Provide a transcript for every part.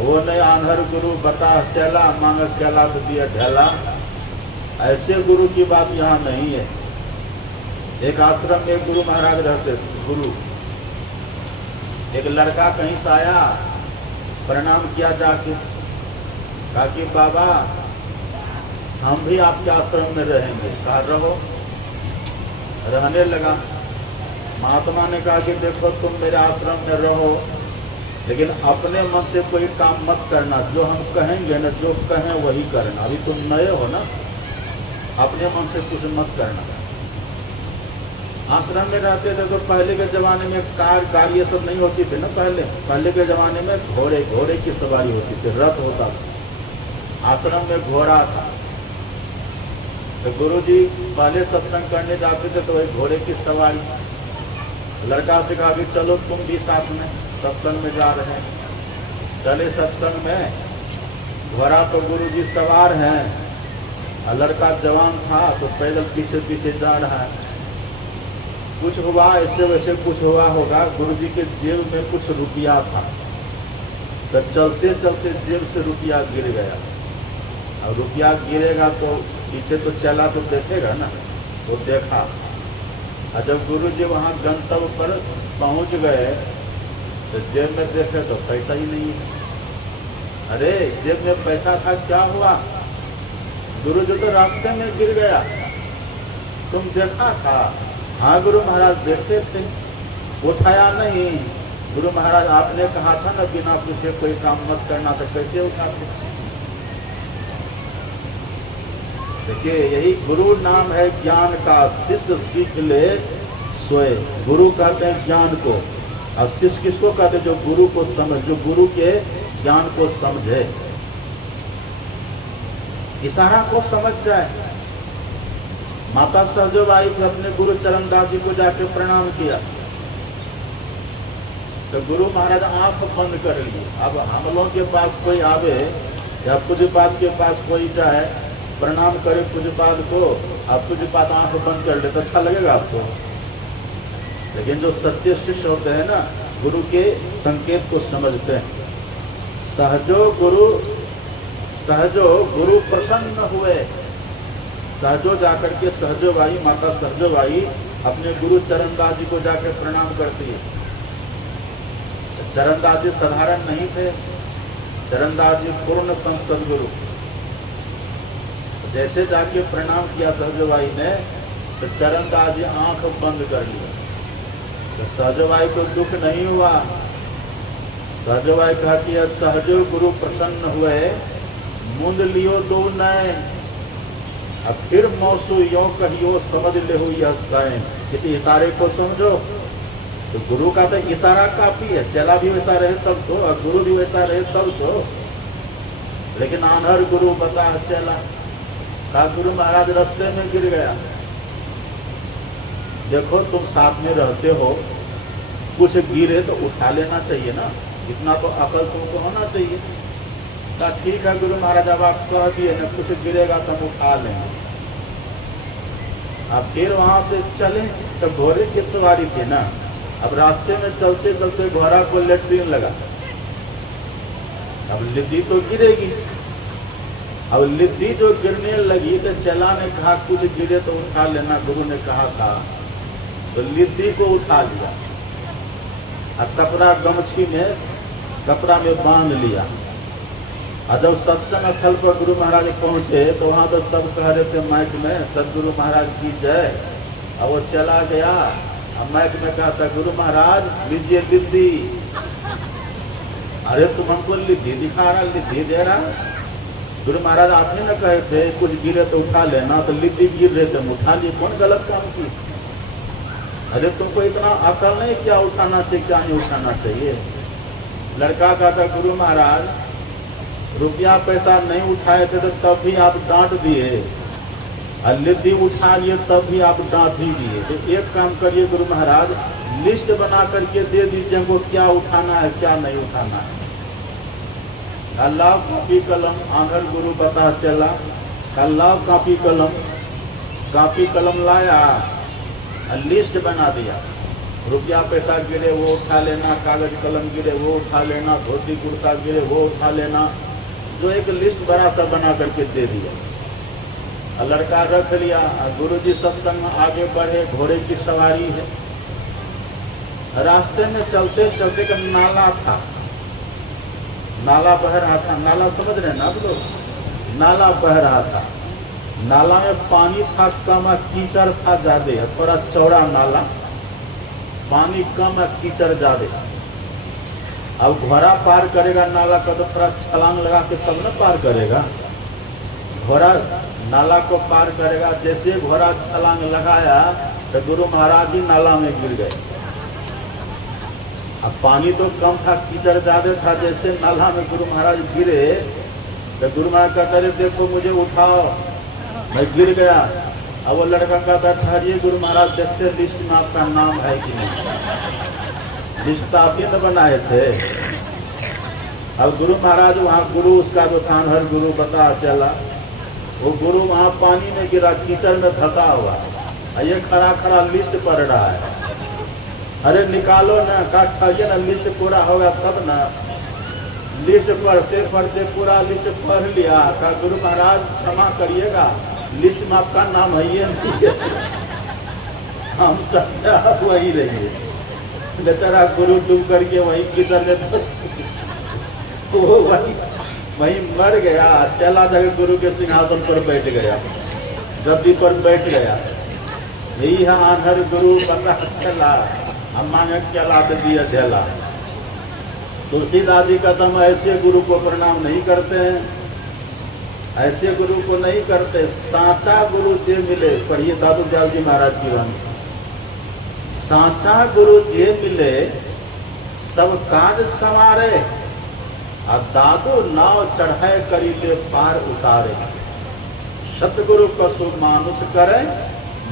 वो नहीं आन्हर गुरु बता चला, मांग चला तो दिया ढेला। ऐसे गुरु की बात यहाँ नहीं है। एक आश्रम में गुरु महाराज रहते थे। गुरु एक लड़का कहीं से आया, प्रणाम किया जाके, कहा कि बाबा हम भी आपके आश्रम में रहेंगे। कहा रहो। रहने लगा। महात्मा ने कहा कि देखो तुम मेरे आश्रम में रहो, लेकिन अपने मन से कोई काम मत करना, जो हम कहेंगे ना, जो कहें वही करना। अभी तुम नए हो ना, अपने मन से कुछ मत करना। आश्रम में रहते थे तो पहले के जमाने में कार गाड़ी ये सब नहीं होती थी ना। पहले के जमाने में घोड़े की सवारी होती थी, रथ होता था। आश्रम में घोड़ा था। तो गुरुजी पहले सत्संग करने जाते थे तो वही घोड़े की सवारी। लड़का से कहा कि चलो तुम भी साथ में सत्संग में जा रहे हैं। चले सत्संग में। घोड़ा तो गुरुजी सवार हैं और लड़का जवान था तो पैदल पीछे पीछे जा रहा है। कुछ हुआ, ऐसे वैसे कुछ हुआ होगा। गुरुजी के जेब में कुछ रुपया था, तो चलते चलते जेब से रुपया गिर गया। और रुपया गिरेगा तो पीछे तो चला तो देखेगा ना, तो देखा। और जब गुरुजी वहाँ गंतव्य पर पहुँच गए तो जेब में देखे तो पैसा ही नहीं है। अरे जेब में पैसा था, क्या हुआ? गुरुजी तो रास्ते में गिर गया, तुम देखा था? हाँ गुरु महाराज देखते थे, उठाया नहीं। गुरु महाराज आपने कहा था ना बिना पूछे कोई काम मत करना, तो कैसे उठाते? देखिए यही गुरु नाम है ज्ञान का। शिष्य सीख ले सोए। गुरु कहते हैं ज्ञान को, और शिष्य किसको कहते हैं? जो गुरु को समझ, जो गुरु के ज्ञान को समझे, इशारा को समझ जाए। माता सहजोबाई ने अपने गुरु चरणदास जी को जाके प्रणाम किया तो गुरु महाराज आंख बंद कर लिए। अब हम लोगों के पास कोई आवे या पूज्यपाद के पास कोई जाए, प्रणाम करे पूज्यपाद को, आप पूज्यपाद आंख बंद कर ले तो अच्छा लगेगा आपको? लेकिन जो सच्चे शिष्य होते हैं ना, गुरु के संकेत को समझते हैं। सहजो गुरु प्रसन्न हुए। सहजो जाकर के सहजोबाई, माता सहजोबाई अपने गुरु चरणदास जी को जाकर प्रणाम करती है। चरणदास जी साधारण नहीं थे। चरणदास जी पूर्ण संत गुरु। जैसे जाके प्रणाम किया सहजोबाई ने तो चरणदास जी आंख बंद कर लिया। तो सहजोबाई को दुख नहीं हुआ। सहजोबाई कहा कि सहजो गुरु प्रसन्न हुए, मुंद लियो दो नए, अब फिर मौसू यो कहियो समझ ले हुई यह सैन। किसी इशारे को समझो। तो गुरु का तो इशारा काफी है। चला भी वैसा रहे तब तो, और गुरु भी वैसा रहे तब तो। लेकिन आन्हर गुरु बता चला। का गुरु महाराज रास्ते में गिर गया। देखो तुम साथ में रहते हो, कुछ गिरे तो उठा लेना चाहिए ना, इतना तो अकल तुमको होना चाहिए। ठीक है गुरु महाराज, अब आप कह दिए ना कुछ गिरेगा तो हम उठा लेंगे। अब फिर वहां से चले तो घोड़े की सवारी थी ना। अब रास्ते में चलते चलते घोड़ा को लेटरिन लगा। अब लिद्दी तो गिरेगी। अब लिद्दी जो गिरने लगी तो चला ने कहा कुछ गिरे तो उठा लेना, गुरु ने कहा था। तो लिद्दी को उठा लिया और कपड़ा गमछी में कपड़ा में बांध लिया। और जब सत्संग स्थल पर गुरु महाराज पहुंचे तो वहां तो सब कह रहे थे माइक में, सदगुरु महाराज की जय। और वो चला गया और माइक में कहा था, गुरु महाराज लीजिए लिद्दी। अरे तुम हमको लिद्दी दिखा रहा, लिद्दी दे रहा। गुरु महाराज आपने न कहे थे कुछ गिरे तो उठा लेना, तो लिद्दी गिर रहे थे उठा लिए, कौन गलत काम की? अरे तुमको इतना अकल नहीं क्या उठाना चाहिए क्या नहीं उठाना चाहिए? लड़का का था गुरु महाराज रुपया पैसा नहीं उठाए थे तो तब भी आप डांट दिए, और लिद्दी उठा लिए तब भी आप डांट ही दिए। तो एक काम करिए गुरु महाराज, लिस्ट बना करके दे दीजिए हमको क्या उठाना है क्या नहीं उठाना है। अल्लाह कॉपी कलम, आंगन गुरु पता चला। अल्लाह कॉपी कलम लाया और लिस्ट बना दिया। रुपया पैसा गिरे वो उठा लेना, कागज कलम गिरे वो उठा लेना, धोती कुर्ता गिरे वो उठा लेना, जो एक लिस्ट बड़ा सा बना करके दे दिया। और लड़का रख लिया। गुरुजी सत्संग में आगे बढ़े, घोड़े की सवारी है। रास्ते में चलते चलते का नाला था, नाला बह रहा था। नाला समझ रहे ना आप लोग? नाला बह रहा था। नाला में पानी था कम, कीचड़ था ज्यादा। थोड़ा चौड़ा नाला, पानी कम, कीचड़ ज्यादा। अब घोड़ा पार करेगा नाला का तो थोड़ा छलांग लगा के तब न पार करेगा। घोड़ा नाला को पार करेगा। जैसे घोड़ा छलांग लगाया तो गुरु महाराज जी नाला में गिर गए। अब पानी तो कम था, कीचड़ ज्यादा था। जैसे नाला में गुरु महाराज गिरे तो गुरु महाराज कहते रहे देखो मुझे उठाओ, मैं गिर गया। अब वो लड़का कहता ठहरिए गुरु महाराज देखते लिस्ट में आपका नाम है कि नहीं। लिस्ट आप ही न बनाए थे। अब गुरु महाराज वहाँ, गुरु उसका जो था हर गुरु बता चला, वो गुरु वहाँ पानी में गिरा, कीचड़ में फंसा हुआ। ये खड़ा खड़ा लिस्ट पढ़ रहा है। अरे निकालो ना, ठहरिए ना, लिस्ट पूरा होगा तब ना। लिस्ट पढ़ते पढ़ते पूरा लिस्ट पढ़ लिया। कहा गुरु महाराज क्षमा करिएगा, लिस्ट में आपका नाम है ये नहीं है। हम चाहते आप वही रहिए। बेचारा गुरु डूब करके वही कीचड़ में फंस, वो वही मर गया। चला जाकर गुरु के सिंहासन पर बैठ गया, गद्दी पर बैठ गया। यही है आनहर गुरु पता चला, अम्मा ने क्या दिया ढेला। तुलसीदास जी का हम ऐसे गुरु को प्रणाम नहीं करते हैं, ऐसे गुरु को नहीं करते। साचा गुरु जे मिले, पढ़िए दादू दयाल जी महाराज की वाणी। साचा गुरु जे मिले सब काज संवारे, और दादू नाव चढ़ाए करी ले पार उतारे। सतगुरु कसु मानुष करे,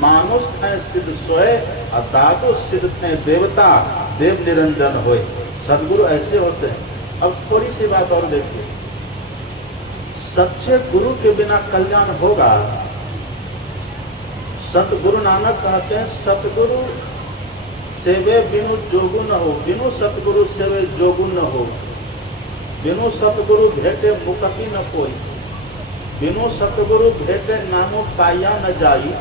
मानुष थे सिद्ध सोए, और दादू सिद्ध थे देवता, देव निरंजन होए। सदगुरु ऐसे होते हैं। अब थोड़ी सी बात और देखिए, सच्चे गुरु के बिना कल्याण होगा? सतगुरु नानक कहते हैं सतगुरु सेवे बिनु जोगु न हो, बिनु सतगुरु सेवे जोगु न हो। बिनु सतगुरु भेटे मुक्ति न कोई, बिनु सतगुरु भेटे नामो पाया न जाई,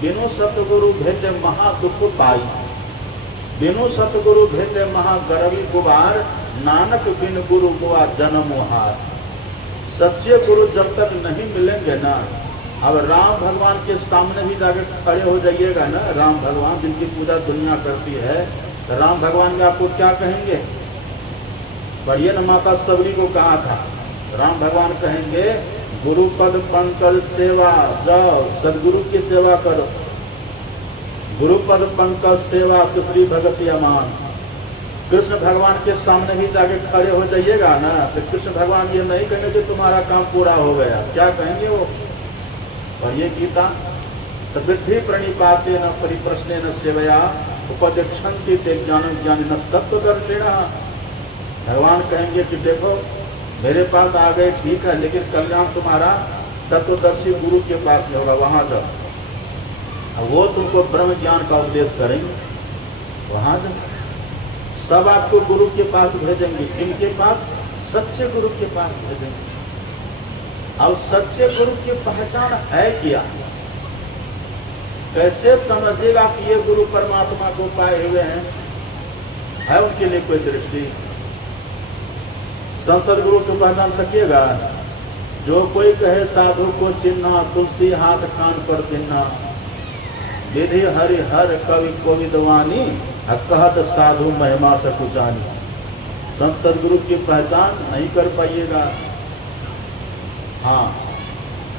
बिनु सतगुरु भेटे महा दुख पाई, बिनु सतगुरु भेटे महा गर्वी गुबार, नानक बिन गुरु गुआ जन्म हार। सच्चे गुरु जब तक नहीं मिलेंगे ना, अब राम भगवान के सामने भी जाकर खड़े हो जाइएगा ना, राम भगवान जिनकी पूजा दुनिया करती है, तो राम भगवान में आपको क्या कहेंगे? पढ़िए न, माता सबरी को कहा था, राम भगवान कहेंगे गुरु पद पंकज सेवा, जाओ सदगुरु की सेवा करो। गुरु पद पंकज सेवा तीसरी भगति अमान। कृष्ण भगवान के सामने भी जाके खड़े हो जाइएगा ना, तो कृष्ण भगवान ये नहीं कहेंगे कि तुम्हारा काम पूरा हो गया। क्या कहेंगे वो? और ये गीता तद्विधि प्रणिपाते न परिप्रश्ने न सेवया उपदेक्षन्ति ते ज्ञानं ज्ञानिनः तत्त्वदर्शिनः। भगवान कहेंगे कि देखो मेरे पास आ गए ठीक है, लेकिन कल्याण तुम्हारा तत्वदर्शी गुरु के पास में होगा, वहां जाओ। वो तुमको ब्रह्म ज्ञान का उपदेश करेंगे, वहां जाओ। सब आपको गुरु के पास भेजेंगे। किनके पास? सच्चे गुरु के पास भेजेंगे। अब सच्चे गुरु की पहचान है क्या? कैसे समझेगा कि ये गुरु परमात्मा को पाए हुए हैं? है उनके लिए कोई दृष्टि? संसद गुरु को पहचान सकिएगा? जो कोई कहे साधु को चिन्हा, तुलसी हाथ कान पर दिन्ना, विधि हरि हर कवि कोविदवानी, कहत साधु महिमा सकुचानी। संसद गुरु की पहचान नहीं कर पाइएगा। हाँ,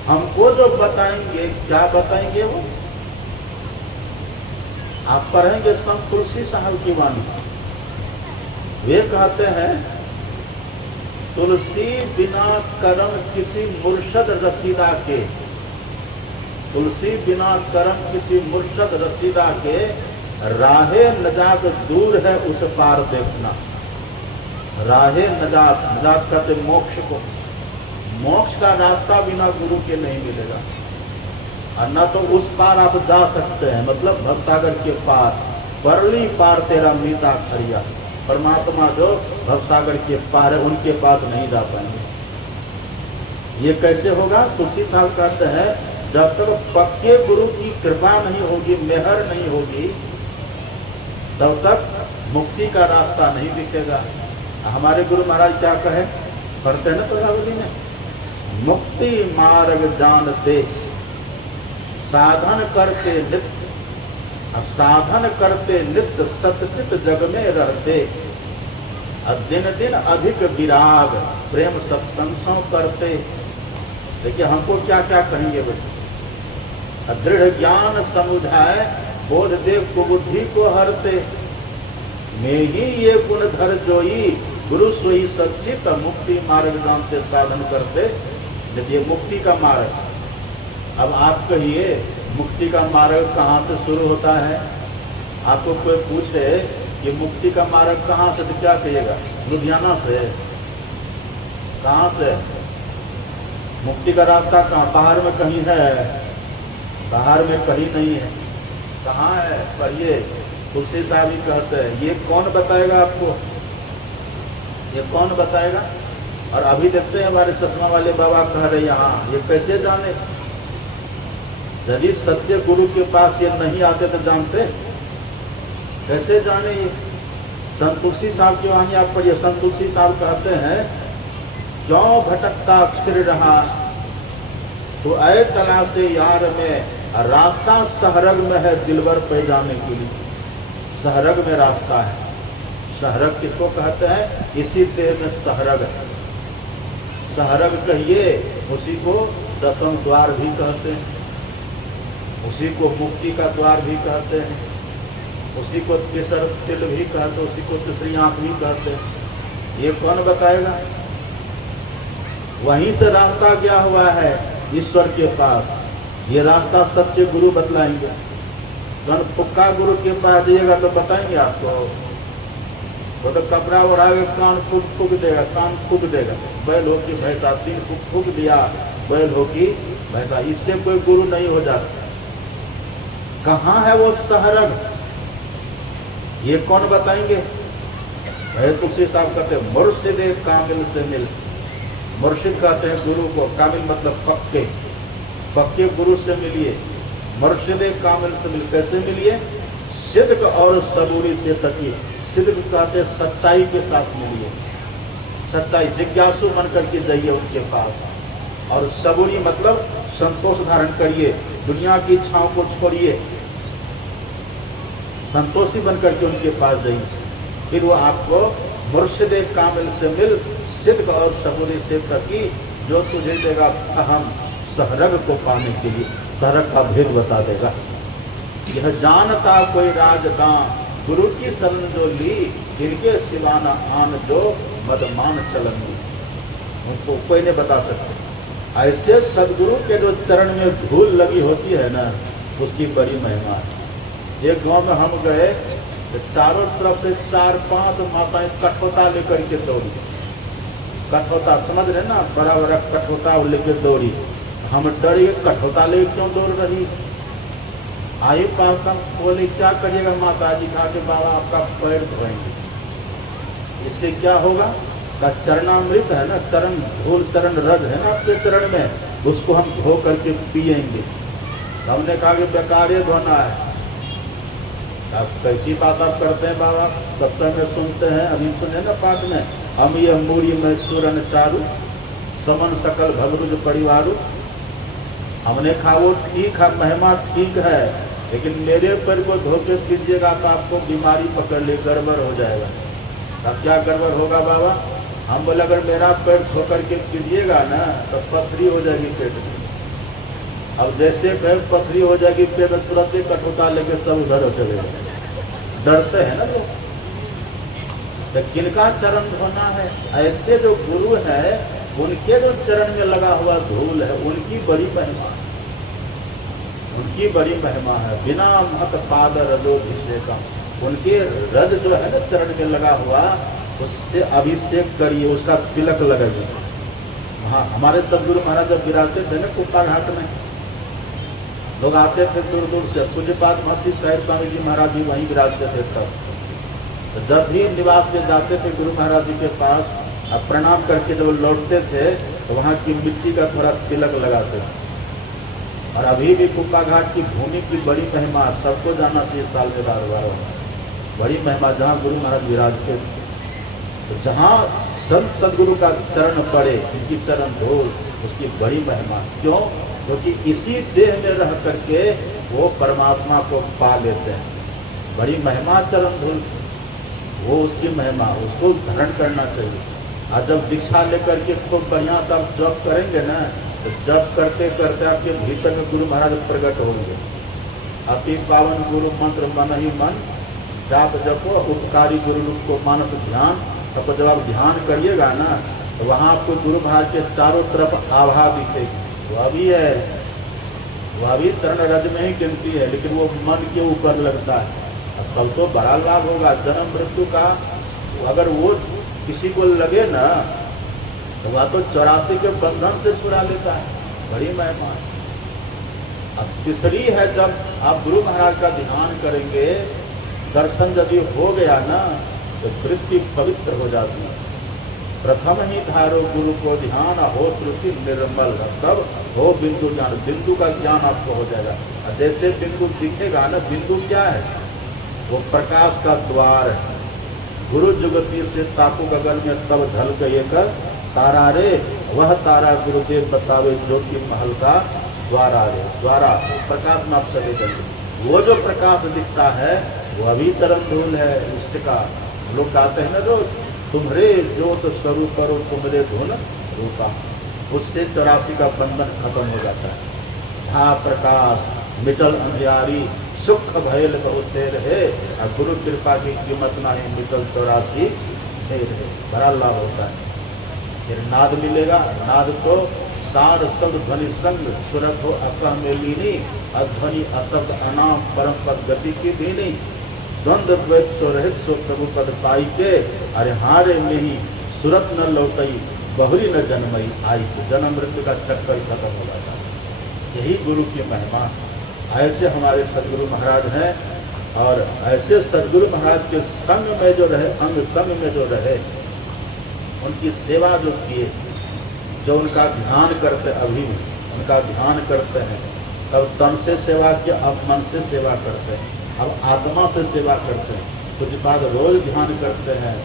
हमको जो बताएंगे, क्या बताएंगे वो? आप पढ़ेंगे संत तुलसी साहब की वाणी। वे कहते हैं तुलसी बिना करम किसी मुर्शद रसीदा के, तुलसी बिना करम किसी मुर्शद रसीदा के, राहे नजात दूर है उस पार देखना। राहे नजात, नजात कहते मोक्ष को। मोक्ष का रास्ता बिना गुरु के नहीं मिलेगा। और न तो उस पार आप जा सकते हैं, मतलब भवसागर के पार, परली पार तेरा मीता खरिया, परमात्मा जो भवसागर के पार है उनके पास नहीं जा पाएंगे। ये कैसे होगा? तुलसी साहब कहते हैं जब तक पक्के गुरु की कृपा नहीं होगी, मेहर नहीं होगी, तब तक मुक्ति का रास्ता नहीं दिखेगा। हमारे गुरु महाराज क्या कहे, पढ़ते हैं ना प्रभावली में, मुक्ति मार्ग जानते साधन करते नित्य, साधन करते नित्य सतचित जग में रहते, दिन दिन अधिक विराग प्रेम सत्संग करते। देखिए हमको क्या क्या कहेंगे बेटे, दृढ़ ज्ञान समुझाए बोध दे कुबुद्धि को हरते, में ही ये गुण धर जोई गुरु सोई सच्चित, मुक्ति मार्ग जानते साधन करते। देखिए मुक्ति का मार्ग, अब आप कहिए मुक्ति का मार्ग कहाँ से शुरू होता है? आपको कोई पूछे कि मुक्ति का मार्ग कहाँ से, तो क्या कहिएगा? लुधियाना से? कहाँ से? मुक्ति का रास्ता कहाँ? बाहर में कहीं है? बाहर में कहीं नहीं है। कहाँ है? पढ़िए, तुलसी साहब ही कहते हैं। ये कौन बताएगा आपको? ये कौन बताएगा? और अभी देखते हैं हमारे चश्मा वाले बाबा कह रहे यहाँ, ये कैसे जाने? यदि सच्चे गुरु के पास ये नहीं आते तो जानते कैसे जाने? ये संत तुलसी साहब की वाणी आप पढ़िए। संत तुलसी साहब कहते हैं, क्यों भटकता फिर रहा तो ऐ तला से यार में, रास्ता सहरग में है दिलवर पे जाने के लिए। सहरग में रास्ता है। सहरग किसको कहते हैं? इसी देह में सहरग है। सहरग कहिए, उसी को दसम द्वार भी कहते हैं, उसी को मुक्ति का द्वार भी कहते हैं, उसी को तीसर तिल भी कहते हैं, उसी को तीसरी आंख भी कहते हैं। ये कौन बताएगा? वहीं से रास्ता गया हुआ है ईश्वर के पास। ये रास्ता सच्चे गुरु बतलाएंगे। कौन पुक्का गुरु के पास जाइएगा तो बताएंगे आपको। वो तो कपड़ा उड़ा के कान फूक देगा, कान फूक देगा। बैल हो की भैंसा, 3 फूक दिया, बैल हो की भैंसा। इससे कोई गुरु नहीं हो जाता। कहाँ है वो सहरग? ये कौन बताएंगे? भैया तुलसी साहब कहते हैं, मुर्शिद कामिल से मिल। मुर्शिद कहते हैं गुरु को, कामिल मतलब पक्के। पक्के गुरु से मिलिए। मुर्शिद कामिल से मिल। कैसे मिलिए? सिद्क और सबूरी से तकिए। सिद्क कहते हैं सच्चाई के साथ मिलिए। सच्चाई, जिज्ञासु बनकर के जाइए उनके पास। और सबूरी मतलब संतोष धारण करिए, दुनिया की इच्छाओं को छोड़िए, संतोषी बनकर के उनके पास जाइए। फिर वो आपको मुर्शिद कामिल से मिल, सिद्क और सबूरी से तकी, जो तुझे देगा अहम सहरग को पाने के लिए। सहरग का भेद बता देगा। यह जानता कोई राजदान, गुरु की शरण जो ली, इनके सिवाना आन जो मदमान चलंगी। उनको कोई नहीं बता सकते। ऐसे सदगुरु के जो चरण में धूल लगी होती है ना, उसकी बड़ी महिमा है। एक गांव में हम गए, चारों तरफ से 4-5 माताएं कठोता लेकर के दौड़ी। कठोता समझ रहे ना, बड़ा बड़ा कठोता लेकर दौड़ी। हम डरे, कठोता ले क्यों दौड़ रही? आई पास हम बोले, क्या करिएगा माता जी? कहा कि बाबा आपका पैर धोएंगे। इससे क्या होगा? का चरणामृत है ना, चरण धूल, चरण रज है ना आपके चरण में, उसको हम धो करके पिएंगे। हमने कहा कि बेकार धोना है। अब कैसी बात आप करते हैं बाबा? सत्संग में सुनते हैं, अभी सुने ना पाठ में, हम ये मूरी में चूरन चारू, समन सकल भगरुज परिवारू। हमने कहा वो ठीक है, महिमा ठीक है, लेकिन मेरे पैर को धो के पीजिएगा तो आपको बीमारी पकड़ ले, गड़बड़ हो जाएगा। अब क्या गड़बड़ होगा बाबा? हम बोले अगर मेरा पैर धो करके पीजिएगा ना तो पथरी हो जाएगी पेट में। अब जैसे पैर पथरी हो जाएगी पेट में, तुरंत ही कठोता लेके सब उधर चले जाएंगे। डरते हैं ना लोग। तो किनका चरण धोना है? ऐसे जो गुरु है उनके जो चरण में लगा हुआ धूल है, उनकी बड़ी महिमा है। उनकी बड़ी महिमा है। बिना महत पाद रजोभिषेकम, उनके रज जो है ना चरण में लगा हुआ, उससे अभिषेक करिए, उसका तिलक लगाइए। हाँ, हमारे सदगुरु महाराज जब विराजते थे ना कुप्पा घाट में, लोग आते थे दूर दूर से। पूज्यपाद महर्षि सहज स्वामी जी महाराज जी वहीं विराजते थे तब। तो जब भी निवास में जाते थे गुरु महाराज जी के पास, अब प्रणाम करके जब लौटते थे तो वहाँ की मिट्टी का थोड़ा तिलक लगाते थे। और अभी भी कुप्पा घाट की भूमि की बड़ी महिमा, सबको जानना चाहिए, साल में बार बार बड़ी महिमा, जहाँ गुरु महाराज विराजते थे। तो जहाँ संत सदगुरु का चरण पड़े, उनकी चरण धूल, उसकी बड़ी महिमा। क्यों? क्योंकि इसी देह में रह करके वो परमात्मा को पा लेते हैं। बड़ी महिमा चरण धूल, वो उसकी महिमा, उसको धारण करना चाहिए। और जब दीक्षा लेकर के खूब बढ़िया सा जप करेंगे ना, तो जप करते करते आपके भीतर में गुरु महाराज प्रकट होंगे। अति पावन गुरु मंत्र मन ही मन, जाप जपो उपकारी गुरु रूप को मानस ध्यान। तब जब आप ध्यान करिएगा ना, तो वहाँ आपको गुरु महाराज के चारों तरफ आभा दिखेगी। वो अभी है, वो अभी चरण रज में ही गिनती है, लेकिन वो मन के ऊपर लगता है। अब कल तो बड़ा लाभ होगा जन्म मृत्यु का। अगर वो किसी को लगे ना, तो वह तो 84 के बंधन से छुड़ा लेता है। बड़ी महिमा है। अब तीसरी है, जब आप गुरु महाराज का ध्यान करेंगे, दर्शन यदि हो गया ना, तो वृत्ति पवित्र हो जाती है। प्रथम ही धारो गुरु को ध्यान, हो श्रुति निर्मल, तब हो बिंदु ज्ञान। बिंदु का ज्ञान आपको हो जाएगा। जैसे बिंदु दिखेगा ना, बिंदु क्या है? वो प्रकाश का द्वार है। गुरु जुगती से तापु गगन में तब ढल गए कर तारा रे, वह तारा गुरुदेव बतावे ज्योति महल का द्वारा रे। द्वारा प्रकाश में आप चले जाइए। वो जो प्रकाश दिखता है वो अभी चरण धूल है उसका। लोग कहते हैं ना, जो तुम्हारे ज्योत स्वरूप करो तुम्हारे धुन रूपा, उससे 84 का बंधन खत्म हो जाता है। हाँ, प्रकाश मिटल अंधियारी, सुख भयल बहुत देर है, और गुरु कृपा की कीमत नहीं, मिटल 84 देर है। बड़ा लाभ होता है। फिर नाद मिलेगा। नाद को सार शब्द ध्वनि संग, सुरत हो अकह में लीनी, अध्वनि अशब्द अनाम परम पद गति की दीनी। द्वंद्व द्वैत सो रहित सो प्रभु पद पाई के, अरे हारे में ही सुरत न लौटई, बहुरी न जन्मई आई। तो जन्म मृत्यु का चक्कर खत्म हो जाता है। यही गुरु की महिमा। ऐसे हमारे सदगुरु महाराज हैं, और ऐसे सदगुरु महाराज के संग में जो रहे, अंग संग में जो रहे, उनकी सेवा जो किए, जो उनका ध्यान करते, अभी उनका ध्यान करते हैं, तब तन से सेवा किया, अब मन से सेवा करते हैं, अब आत्मा से सेवा करते हैं। कुछ बाद रोज ध्यान करते हैं,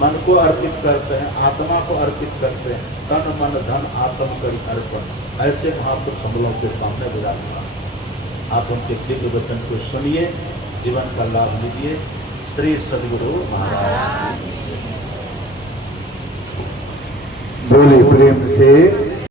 मन को अर्पित करते हैं, आत्मा को अर्पित करते हैं। तन मन धन आत्म करी अर्पण, ऐसे महापुरुष हम लोगों के सामने बुलाते हैं। आप उनके दिव्य वचन को सुनिए, जीवन का लाभ लीजिए। श्री सदगुरु महाराज बोले प्रेम से